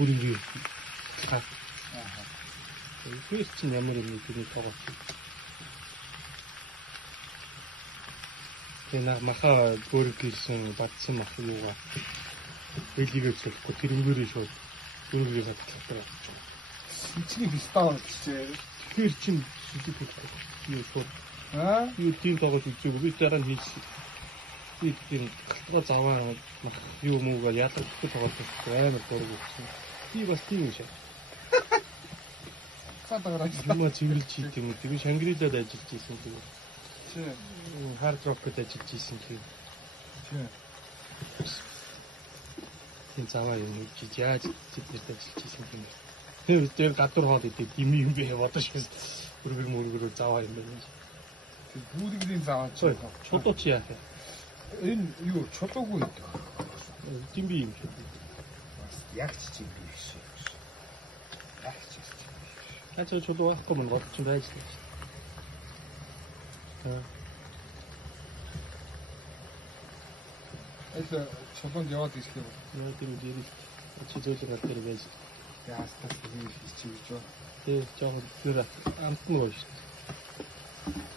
бүрийн хаа. Тэр чинь ямар юм түүний тоогоо. Тэгээ маха бүргийсэн бадсан мах юугаа. Элигээ зөвлөхгүй тэрнгүүрээ шууд бүргийгээ татлаа. Ичний хистаа гэжээ. Тэр чинь сүлэг хэлэхгүй. Юу шууд. Юу тийм тоогоо үзээгүй би дараа нь хийсэн. Би тийм галтгаа заваа мах юу муугаар ялгахгүй тоогоо амар бүрэг өгсөн. Би бас тийм юм шиг. Садагараа Хамаа цэвэрлж хийх юм. Би Шангрилад ажиллаж ирсэн тийм. Чи Хард рокд ажиллаж ирсэн тийм. Тийм заваа юм хийж яаж тэднэрт ажиллаж ирсэн юм. Тэр гадуур хоол идэх юм би бодож шээс бүргэр заваа юм байна. тэр бүрийн заавал чи Чулууч яах вэ? энэ юу чулуугүй гэдэг. Тийм би юм шиг. Яг чи юм биш. Яг чи. Хацаа чулуу авахгүй мөн гол чинь байж л. Элэ чулуунд яваад ирэх юм. Яа тийм үү? Чи зөвлөг аль байж. Яас тас юм хийж гэж байна. Тэгээ жоохон тэр амтны гоё шүү дээ.